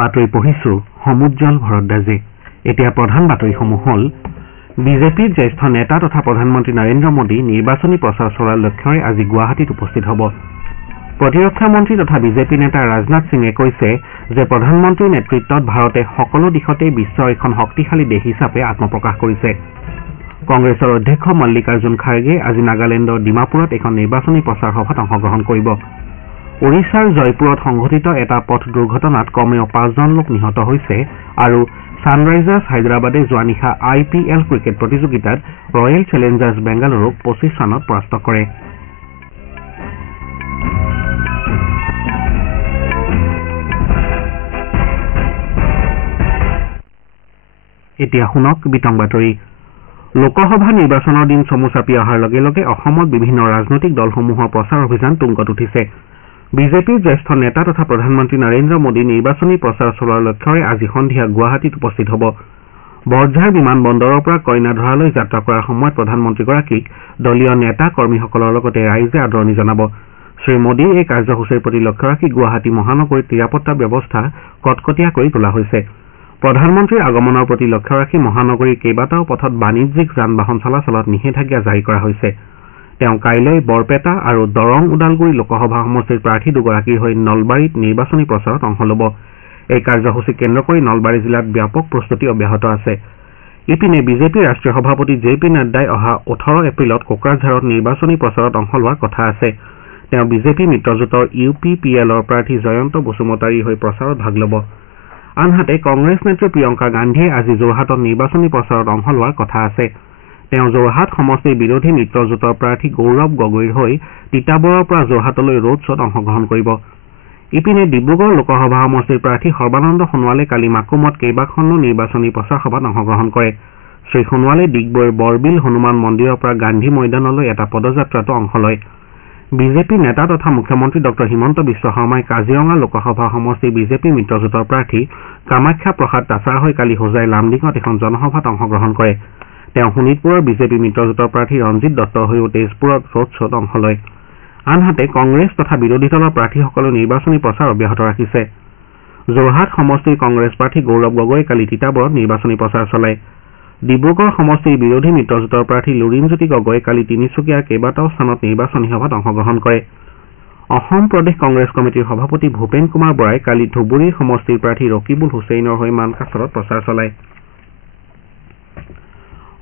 বাতৰি পঢ়িছো সমুজ্জ্বল ভৰদ্বাজে। এতিয়া প্ৰধান বাতৰিসমূহ হ'ল বিজেপিৰ জ্যেষ্ঠ নেতা তথা প্ৰধানমন্ত্ৰী নৰেন্দ্ৰ মোদী নিৰ্বাচনী প্ৰচাৰ চলোৱাৰ লক্ষ্যৰে আজি গুৱাহাটীত উপস্থিত হ'ব। প্ৰতিৰক্ষা মন্ত্ৰী তথা বিজেপি নেতা ৰাজনাথ সিঙে কৈছে যে প্ৰধানমন্ত্ৰীৰ নেতৃত্বত ভাৰতে সকলো দিশতেই বিশ্বৰ এখন শক্তিশালী দেশ হিচাপে আত্মপ্ৰকাশ কৰিছে। কংগ্ৰেছৰ অধ্যক্ষ মল্লিকাৰ্জুন খাৰ্গে আজি নাগালেণ্ডৰ ডিমাপুৰত এখন নিৰ্বাচনী প্ৰচাৰ সভাত অংশগ্ৰহণ কৰিব। ওড়িশাৰ জয়পুৰত সংঘটিত এটা পথ দুৰ্ঘটনাত কমেও 5জন লোক নিহত হৈছে আৰু ছানৰাইজাৰ্ছ হায়দৰাবাদে যোৱা নিশা IPL ক্ৰিকেট প্ৰতিযোগিতাত ৰয়েল চেলেঞ্জাৰ্ছ বেংগালুৰুক 25 ৰানত পৰাস্ত কৰে। এতিয়া শুনক বিতং বাতৰি। লোকসভা নিৰ্বাচনৰ দিন চমু চাপি অহাৰ লগে লগে অসমত বিভিন্ন ৰাজনৈতিক দলসমূহৰ প্ৰচাৰ অভিযান তুংগত উঠিছে। বিজেপিৰ জ্যেষ্ঠ নেতা তথা প্ৰধানমন্ত্ৰী নৰেন্দ্ৰ মোদী নিৰ্বাচনী প্ৰচাৰ চলোৱাৰ লক্ষ্যৰে আজি সন্ধিয়া গুৱাহাটীত উপস্থিত হ'ব। বৰঝাৰ বিমান বন্দৰৰ পৰা কইনাধৰালৈ যাত্ৰা কৰাৰ সময়ত প্ৰধানমন্ত্ৰীগৰাকীক দলীয় নেতা কৰ্মীসকলৰ লগতে ৰাইজে আদৰণি জনাব। শ্ৰীমোদীৰ এই কাৰ্যসূচীৰ প্ৰতি লক্ষ্য ৰাখি গুৱাহাটী মহানগৰীত নিৰাপত্তা ব্যৱস্থা কটকটীয়া কৰি তোলা হৈছে। প্ৰধানমন্ত্ৰীৰ আগমনৰ প্ৰতি লক্ষ্য ৰাখি মহানগৰীৰ কেইবাটাও পথত বাণিজ্যিক যান বাহন চলাচলত নিষেধাজ্ঞা জাৰি কৰা হৈছে। তেওঁ কাইলৈ বৰপেটা আৰু দৰং ওদালগুৰি লোকসভা সমষ্টিৰ প্ৰাৰ্থী দুগৰাকীৰ হৈ নলবাৰীত নিৰ্বাচনী প্ৰচাৰত অংশ ল'ব। এই কাৰ্যসূচীক কেন্দ্ৰ কৰি নলবাৰী জিলাত ব্যাপক প্ৰস্তুতি অব্যাহত আছে। ইপিনে বিজেপিৰ ৰাষ্ট্ৰীয় সভাপতি JP নাড্ডাই অহা 18 এপ্ৰিলত কোকৰাঝাৰত নিৰ্বাচনী প্ৰচাৰত অংশ লোৱাৰ কথা আছে। তেওঁ বিজেপি মিত্ৰজোঁটৰ UPPLৰ প্ৰাৰ্থী জয়ন্ত বসুমতাৰীৰ হৈ প্ৰচাৰত ভাগ ল'ব। আনহাতে কংগ্ৰেছ নেত্ৰী প্ৰিয়ংকা গান্ধীয়ে আজি যোৰহাটত নিৰ্বাচনী প্ৰচাৰত অংশ লোৱাৰ কথা আছে। তেওঁ যোৰহাট সমষ্টিৰ বিৰোধী মিত্ৰজোঁটৰ প্ৰাৰ্থী গৌৰৱ গগৈৰ হৈ তিতাবৰৰ পৰা যোৰহাটলৈ ৰোড শ্বত অংশগ্ৰহণ কৰিব। ইপিনে ডিব্ৰুগড় লোকসভা সমষ্টিৰ প্ৰাৰ্থী সৰ্বানন্দ সোণোৱালে কালি মাকুমত কেইবাখনো নিৰ্বাচনী প্ৰচাৰ সভাত অংশগ্ৰহণ কৰে। শ্ৰীসোণোৱালে ডিগবৈৰ বৰবিল হনুমান মন্দিৰৰ পৰা গান্ধী ময়দানলৈ এটা পদযাত্ৰাতো অংশ লয়। বিজেপি নেতা তথা মুখ্যমন্ত্ৰী ডঃ হিমন্ত বিশ্ব শৰ্মাই কাজিৰঙা লোকসভা সমষ্টিৰ বিজেপি মিত্ৰজোঁটৰ প্ৰাৰ্থী কামাখ্যা প্ৰসাদ তাছাৰ হৈ কালি হোজাই লামডিঙত এখন জনসভাত অংশগ্ৰহণ কৰে। তেওঁ শোণিতপুৰৰ বিজেপি মিত্ৰজোঁটৰ প্ৰাৰ্থী ৰঞ্জিত দত্তৰ হৈও তেজপুৰত ৰোড শ্বত অংশ লয়। আনহাতে কংগ্ৰেছ তথা বিৰোধী দলৰ প্ৰাৰ্থীসকলেও নিৰ্বাচনী প্ৰচাৰ অব্যাহত ৰাখিছে। যোৰহাট সমষ্টিৰ কংগ্ৰেছ প্ৰাৰ্থী গৌৰৱ গগৈয়ে কালি তিতাবৰত নিৰ্বাচনী প্ৰচাৰ চলায়। ডিব্ৰুগড় সমষ্টিৰ বিৰোধী মিত্ৰজোঁটৰ প্ৰাৰ্থী লুৰিণজ্যোতি গগৈয়ে কালি তিনিচুকীয়াৰ কেইবাটাও স্থানত নিৰ্বাচনী সভাত অংশগ্ৰহণ কৰে। অসম প্ৰদেশ কংগ্ৰেছ কমিটিৰ সভাপতি ভূপেন কুমাৰ বৰাই কালি ধুবুৰীৰ সমষ্টিৰ প্ৰাৰ্থী ৰকিবুল হুছেইনৰ হৈ মানকাছাৰত প্ৰচাৰ চলায়।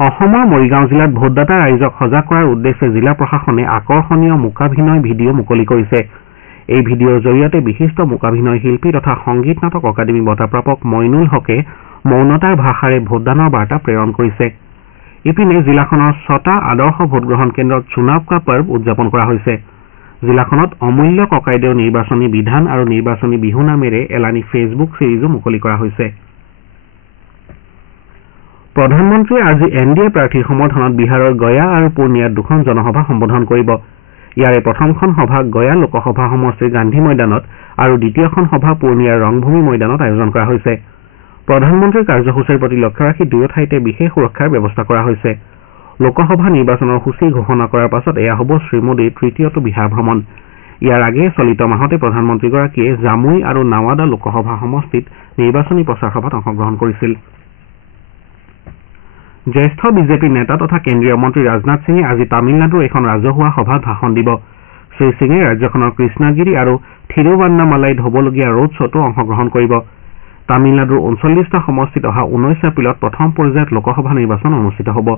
অসমৰ মৰিগাঁও জিলাত ভোটদাতা ৰাইজক সজাগ কৰাৰ উদ্দেশ্যে জিলা প্ৰশাসনে আকৰ্ষণীয় মূকাভিনয় ভিডিঅ' মুকলি কৰিছে। এই ভিডিঅ'ৰ জৰিয়তে বিশিষ্ট মূকাভিনয় শিল্পী তথা সংগীত নাটক অকাডেমী বঁটাপ্ৰাপক মইনুল হকে মৌনতাৰ ভাষাৰে ভোটদানৰ বাৰ্তা প্ৰেৰণ কৰিছে। ইপিনে জিলাখনৰ 6টা আদৰ্শ ভোটগ্ৰহণ কেন্দ্ৰত চুনাৱ কা পৰ্ব উদযাপন কৰা হৈছে। জিলাখনত অমূল্য ককাইদেউৰ নিৰ্বাচনী বিধান আৰু নিৰ্বাচনী বিহু নামেৰে এলানি ফেচবুক ছিৰিজো মুকলি কৰা হৈছে। প্ৰধানমন্ত্ৰীয়ে আজি NDA প্ৰাৰ্থীৰ সমৰ্থনত বিহাৰৰ গয়া আৰু পূৰ্ণিয়াত 2খন জনসভা সম্বোধন কৰিব। ইয়াৰে প্ৰথমখন সভা গয়া লোকসভা সমষ্টিৰ গান্ধী ময়দানত আৰু দ্বিতীয়খন সভা পূৰ্ণিয়াৰ ৰংভূমি ময়দানত আয়োজন কৰা হৈছে। প্ৰধানমন্ত্ৰীৰ কাৰ্যসূচীৰ প্ৰতি লক্ষ্য ৰাখি দুয়ো ঠাইতে বিশেষ সুৰক্ষাৰ ব্যৱস্থা কৰা হৈছে। লোকসভা নিৰ্বাচনৰ সূচী ঘোষণা কৰাৰ পাছত এয়া হ'ব শ্ৰীমোদীৰ তৃতীয়টো বিহাৰ ভ্ৰমণ। ইয়াৰ আগেয়ে চলিত মাহতে প্ৰধানমন্ত্ৰীগৰাকীয়ে জামুই আৰু নাৱাডা লোকসভা সমষ্টিত নিৰ্বাচনী প্ৰচাৰ সভাত অংশগ্ৰহণ কৰিছিল। জ্যেষ্ঠ বিজেপি নেতা তথা কেন্দ্ৰীয় মন্ত্ৰী ৰাজনাথ সিঙে আজি তামিলনাডুৰ এখন ৰাজহুৱা সভাত ভাষণ দিব। শ্ৰীসিঙে ৰাজ্যখনৰ কৃষ্ণগিৰি আৰু থিৰুৱান্নামালাইত হ'বলগীয়া ৰোড শ্বতো অংশগ্ৰহণ কৰিব। তামিলনাডুৰ 39টা সমষ্টিত অহা 19 এপ্ৰিলত প্ৰথম পৰ্যায়ত লোকসভা নিৰ্বাচন অনুষ্ঠিত হ'ব।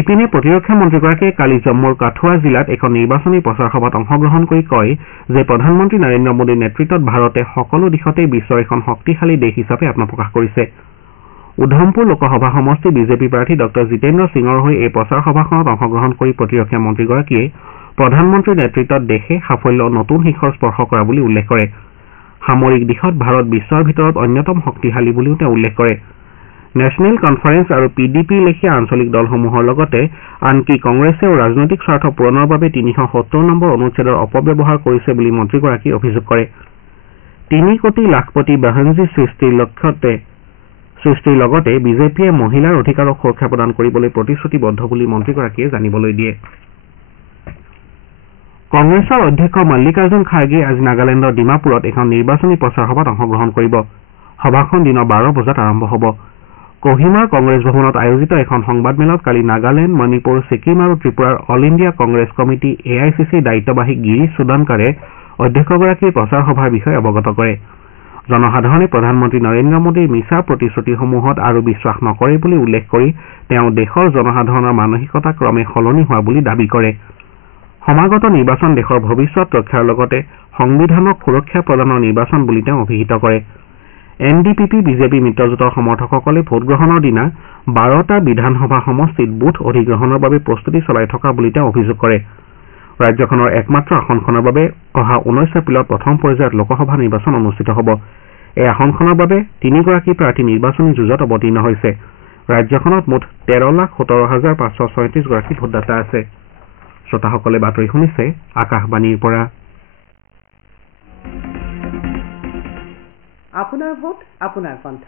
ইপিনে প্ৰতিৰক্ষা মন্ত্ৰীগৰাকীয়ে কালি জম্মুৰ কাঠুৱা জিলাত এখন নিৰ্বাচনী প্ৰচাৰ সভাত অংশগ্ৰহণ কৰি কয় যে প্ৰধানমন্ত্ৰী নৰেন্দ্ৰ মোদীৰ নেতৃত্বত ভাৰতে সকলো দিশতেই বিশ্বৰ এখন শক্তিশালী দেশ হিচাপে আত্মপ্ৰকাশ কৰিছে। উধমপুৰ লোকসভা সমষ্টিৰ বিজেপি প্ৰাৰ্থী ডঃ জিতেন্দ্ৰ সিঙৰ হৈ এই প্ৰচাৰ সভাখনত অংশগ্ৰহণ কৰি প্ৰতিৰক্ষা মন্ত্ৰীগৰাকীয়ে প্ৰধানমন্ত্ৰীৰ নেতৃত্বত দেশে সাফল্য নতুন শিখৰ স্পৰ্শ কৰা বুলি উল্লেখ কৰে। সামৰিক দিশত ভাৰত বিশ্বৰ ভিতৰত অন্যতম শক্তিশালী বুলিও তেওঁ উল্লেখ কৰে। নেশ্যনেল কনফাৰেন্স আৰু PDP লেখীয়া আঞ্চলিক দলসমূহৰ লগতে আনকি কংগ্ৰেছেও ৰাজনৈতিক স্বাৰ্থ পূৰণৰ বাবে 370 নম্বৰ অনুচ্ছেদৰ অপব্যৱহাৰ কৰিছে বুলি মন্ত্ৰীগৰাকীয়ে অভিযোগ কৰে। 3 কোটি লাখপতি বাহনজী সৃষ্টিৰ লগতে বিজেপিয়ে মহিলাৰ অধিকাৰক সুৰক্ষা প্ৰদান কৰিবলৈ প্ৰতিশ্ৰুতিবদ্ধ বুলি মন্ত্ৰীগৰাকীয়ে জানিবলৈ দিয়ে। কংগ্ৰেছৰ অধ্যক্ষ মল্লিকাৰ্জুন খাৰ্গে আজি নাগালেণ্ডৰ ডিমাপুৰত এখন নিৰ্বাচনী প্ৰচাৰ সভাত অংশগ্ৰহণ কৰিব। সভাখন দিনৰ 12 বজাত আৰম্ভ হ'ব। কোহিমাৰ কংগ্ৰেছ ভৱনত আয়োজিত এখন সংবাদমেলত কালি নাগালেণ্ড, মণিপুৰ, ছিকিম আৰু ত্ৰিপুৰাৰ অল ইণ্ডিয়া কংগ্ৰেছ কমিটি AICCৰ দায়িত্ববাহী গিৰীশ চোডানকাৰে অধ্যক্ষগৰাকীৰ প্ৰচাৰ সভাৰ বিষয়ে অৱগত কৰে। জনসাধাৰণে প্ৰধানমন্ত্ৰী নৰেন্দ্ৰ মোদীৰ মিছা প্ৰতিশ্ৰুতিসমূহত আৰু বিশ্বাস নকৰে বুলি উল্লেখ কৰি তেওঁ দেশৰ জনসাধাৰণৰ মানসিকতা ক্ৰমে সলনি হোৱা বুলি দাবী কৰে। সমাগত নিৰ্বাচন দেশৰ ভৱিষ্যত ৰক্ষাৰ লগতে সংবিধানক সুৰক্ষা প্ৰদানৰ নিৰ্বাচন বুলি তেওঁ অভিহিত কৰে। NDPP বিজেপি মিত্ৰজোঁটৰ সমৰ্থকসকলে ভোটগ্ৰহণৰ দিনা 12টা বিধানসভা সমষ্টিত বুথ অধিগ্ৰহণৰ বাবে প্ৰস্তুতি চলাই থকা বুলি তেওঁ অভিযোগ কৰে। ৰাজ্যখনৰ একমাত্ৰ আসনখনৰ বাবে অহা 19 এপ্ৰিলত প্ৰথম পৰ্যায়ত লোকসভা নিৰ্বাচন অনুষ্ঠিত হ'ব। এই আসনখনৰ বাবে 3 গৰাকী প্ৰাৰ্থী নিৰ্বাচনী যুঁজত অৱতীৰ্ণ হৈছে। ৰাজ্যখনত মুঠ 13,17,536 গৰাকী ভোটদাতা আছে। শ্ৰোতাসকলে বাতৰি শুনিছে আকাশবাণীৰ পৰা। আপোনাৰ ভোট আপোনাৰ কণ্ঠ।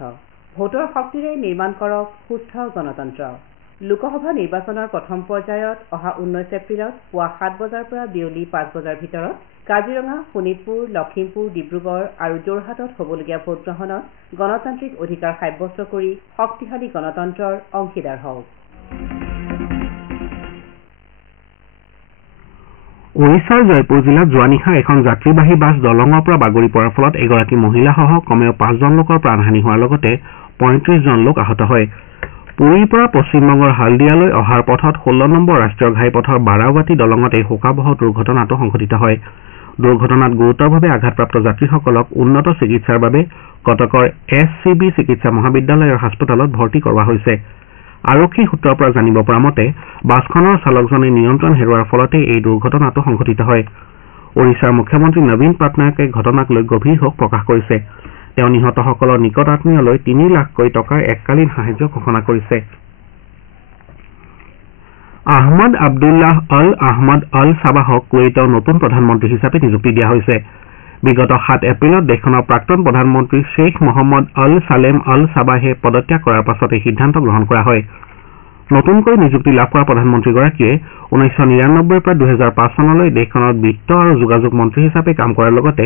ভোটৰ শক্তিৰে নিৰ্মাণ কৰক সুস্থ গণতন্ত্ৰ। লোকসভা নিৰ্বাচনৰ প্ৰথম পৰ্যায়ত অহা 19 এপ্ৰিলত পুৱা 7 বজাৰ পৰা বিয়লি 5 বজাৰ ভিতৰত কাজিৰঙা, শোণিতপুৰ, লখিমপুৰ, ডিব্ৰুগড় আৰু যোৰহাটত হ'বলগীয়া ভোটগ্ৰহণত গণতান্ত্ৰিক অধিকাৰ সাব্যস্ত কৰি শক্তিশালী গণতন্ত্ৰৰ অংশীদাৰ হওক। ওড়িশাৰ জয়পুৰ জিলাত যোৱা নিশা এখন যাত্ৰীবাহী বাছ দলঙৰ পৰা বাগৰি পৰাৰ ফলত এগৰাকী মহিলাসহ কমেও 5জন লোকৰ প্ৰাণহানি হোৱাৰ লগতে 35জন লোক আহত হয়। পুৰীৰ পৰা পশ্চিমবংগৰ হালদিয়ালৈ অহাৰ পথত 16 নম্বৰ ৰাষ্ট্ৰীয় ঘাইপথৰ বাৰাৱতী দলঙত এই শোকাবহ দুৰ্ঘটনাটো সংঘটিত হয়। দুৰ্ঘটনাত গুৰুতৰভাৱে আঘাতপ্ৰাপ্ত যাত্ৰীসকলক উন্নত চিকিৎসাৰ বাবে কটকৰ SCB চিকিৎসা মহাবিদ্যালয় আৰু হাস্পতালত ভৰ্তি কৰোৱা হৈছে। আৰক্ষী সূত্ৰৰ পৰা জানিব পৰা মতে বাছখনৰ চালকজনে নিয়ন্ত্ৰণ হেৰুৱাৰ ফলতে এই দুৰ্ঘটনাটো সংঘটিত হয়। ওড়িশাৰ মুখ্যমন্ত্ৰী নবীন পাটনায়কে ঘটনাক লৈ গভীৰ শোক প্ৰকাশ কৰিছে। তেওঁ নিহতসকলৰ নিকট আত্মীয়লৈ 3 লাখকৈ টকাৰ এককালীন সাহায্য ঘোষণা কৰিছে। আহমদ আব্দুল্লাহ অল আহমদ অল চাবাহক কুৱেইটৰ নতুন প্ৰধানমন্ত্ৰী হিচাপে নিযুক্তি দিয়া হৈছে। বিগত 7 এপ্ৰিলত দেশখনৰ প্ৰাক্তন প্ৰধানমন্ত্ৰী শ্বেইখ মহম্মদ অল ছালেম অল চাবাহে পদত্যাগ কৰাৰ পাছত এই সিদ্ধান্ত গ্ৰহণ কৰা হয়। নতুনকৈ নিযুক্তি লাভ কৰা প্ৰধানমন্ত্ৰীগৰাকীয়ে 1999 পৰা 2005 চনলৈ দেশখনৰ বিত্ত আৰু যোগাযোগ মন্ত্ৰী হিচাপে কাম কৰাৰ লগতে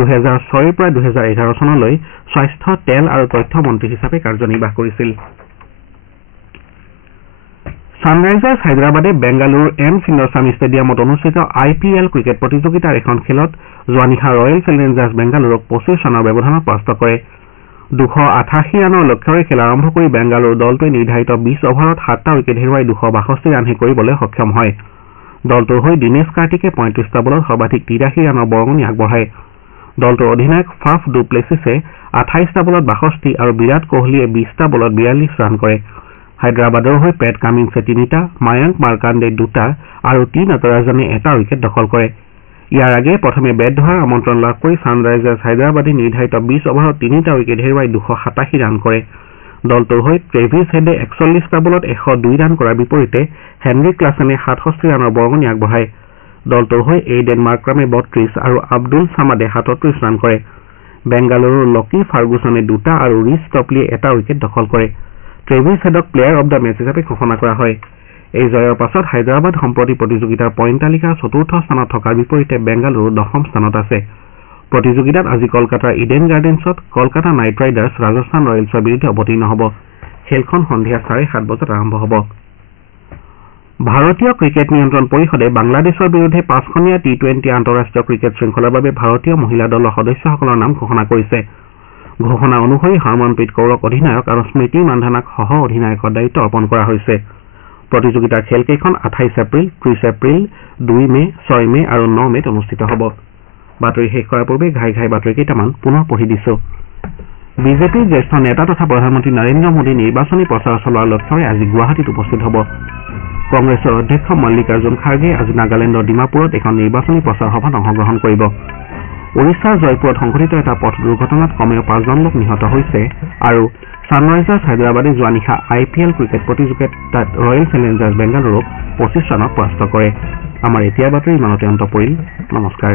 2006 পৰা 2011 চনলৈ স্বাস্থ্য, তেল আৰু তথ্য মন্ত্ৰী হিচাপে কাৰ্যনিৰ্বাহ কৰিছিল। ছানৰাইজাৰ্ছ হায়দৰাবাদে বেংগালুৰুৰ M চিন্নাস্বামী ষ্টেডিয়ামত অনুষ্ঠিত IPL ক্ৰিকেট প্ৰতিযোগিতাৰ এখন খেলত যোৱা নিশা ৰয়েল চেলেঞ্জাৰ্ছ বেংগালুৰুক 25 ৰানৰ ব্যৱধানত পৰাস্ত কৰে। 288 ৰানৰ লক্ষ্যৰে খেল আৰম্ভ কৰি বেংগালুৰু দলটোৱে নিৰ্ধাৰিত 20 অভাৰত 7টা উইকেট হেৰুৱাই 262 ৰানহে কৰিবলৈ সক্ষম হয়। দলটোৰ হৈ দীনেশ কাৰ্তিকে 35টা বলত সৰ্বাধিক 83 ৰানৰ বৰঙণি আগবঢ়ায়। দলটোৰ অধিনায়ক ফাফ ডু প্লেছিছে 28টা বলত 62 আৰু বিৰাট কোহলীয়ে 20টা বলত 42 ৰান কৰে। হায়দৰাবাদৰ হৈ পেট কামিন্সে 3টা, মায়াংক মাৰ্কাণ্ডে 2টা আৰু টি নটৰাজনে 1টা উইকেট দখল কৰে। ইয়াৰ আগেয়ে প্ৰথমে বেট ধৰাৰ আমন্ত্ৰণ লাভ কৰি ছানৰাইজাৰ্ছ হায়দৰাবাদে নিৰ্ধাৰিত 20 অভাৰত 3টা উইকেট হেৰুৱাই 287 ৰান কৰে। দলটোৰ হৈ ট্ৰেভিছ হেডে 41টা বলত 102 ৰান কৰাৰ বিপৰীতে হেনৰিক ক্লাছেনে 67 ৰানৰ বৰঙণি আগবঢ়ায়। দলটোৰ হৈ এইডেন মাৰ্ক্ৰামে 32 আৰু আব্দুল ছামাদে 37 ৰান কৰে। বেংগালুৰুৰ লকি ফাৰ্গুছনে 2টা আৰু ৰিচ টপলিয়ে 1টা উইকেট দখল কৰে। ট্ৰেভিছ হেডক প্লেয়াৰ অব দ্য মেচ হিচাপে ঘোষণা কৰা হয়। এই জয়ৰ পাছত হায়দৰাবাদ সম্প্ৰতি প্ৰতিযোগিতাৰ পইণ্ট তালিকাৰ 4ৰ্থ স্থানত থকাৰ বিপৰীতে বেংগালুৰু 10ম স্থানত আছে। প্ৰতিযোগিতাত আজি কলকাতাৰ ইডেন গাৰ্ডেন্সত কলকাতা নাইট ৰাইডাৰ্ছ ৰাজস্থান ৰয়েলছৰ বিৰুদ্ধে অৱতীৰ্ণ হ'ব। খেলখন সন্ধিয়া 7:30 বজাত আৰম্ভ হ'ব। ভাৰতীয় ক্ৰিকেট নিয়ন্ত্ৰণ পৰিষদে বাংলাদেশৰ বিৰুদ্ধে 5খনীয়া T20 আন্তঃৰাষ্ট্ৰীয় ক্ৰিকেট শৃংখলাৰ বাবে ভাৰতীয় মহিলা দলৰ সদস্যসকলৰ নাম ঘোষণা কৰিছে। ঘোষণা অনুসৰি হৰমনপ্ৰীত কৌৰক অধিনায়ক আৰু স্মৃতি মান্ধানাক সহ অধিনায়কৰ দায়িত্ব অৰ্পণ কৰা হৈছে। প্ৰতিযোগিতাৰ খেলকেইখন 28 এপ্ৰিল, 30 এপ্ৰিল, 2 মে, 6 মে আৰু 9 মেত অনুষ্ঠিত হ'ব। বাতৰি শেষ কৰাৰ পূৰ্বে ঘাই ঘাই বাতৰি কেইটামান পুনৰ পঢ়ি দিছো। বিজেপিৰ জ্যেষ্ঠ নেতা তথা প্ৰধানমন্ত্ৰী নৰেন্দ্ৰ মোদী নিৰ্বাচনী প্ৰচাৰ চলোৱাৰ লক্ষ্যৰে আজি গুৱাহাটীত উপস্থিত হ'ব। কংগ্ৰেছৰ অধ্যক্ষ মল্লিকাৰ্জুন খাৰ্গে আজি নাগালেণ্ডৰ ডিমাপুৰত এখন নিৰ্বাচনী প্ৰচাৰ সভাত অংশগ্ৰহণ কৰিব। ওড়িশাৰ জয়পুৰত সংঘটিত এটা পথ দুৰ্ঘটনাত কমেও 5জন লোক নিহত হৈছে আৰু ছানৰাইজাৰ্ছ হায়দৰাবাদে যোৱা নিশা IPL ক্ৰিকেট প্ৰতিযোগিতাত ৰয়েল চেলেঞ্জাৰ্ছ বেংগালুৰুক 25 ৰানত পৰাস্ত কৰে। আমাৰ এতিয়াৰ বাতৰি ইমানতে অন্ত পৰিল। নমস্কাৰ।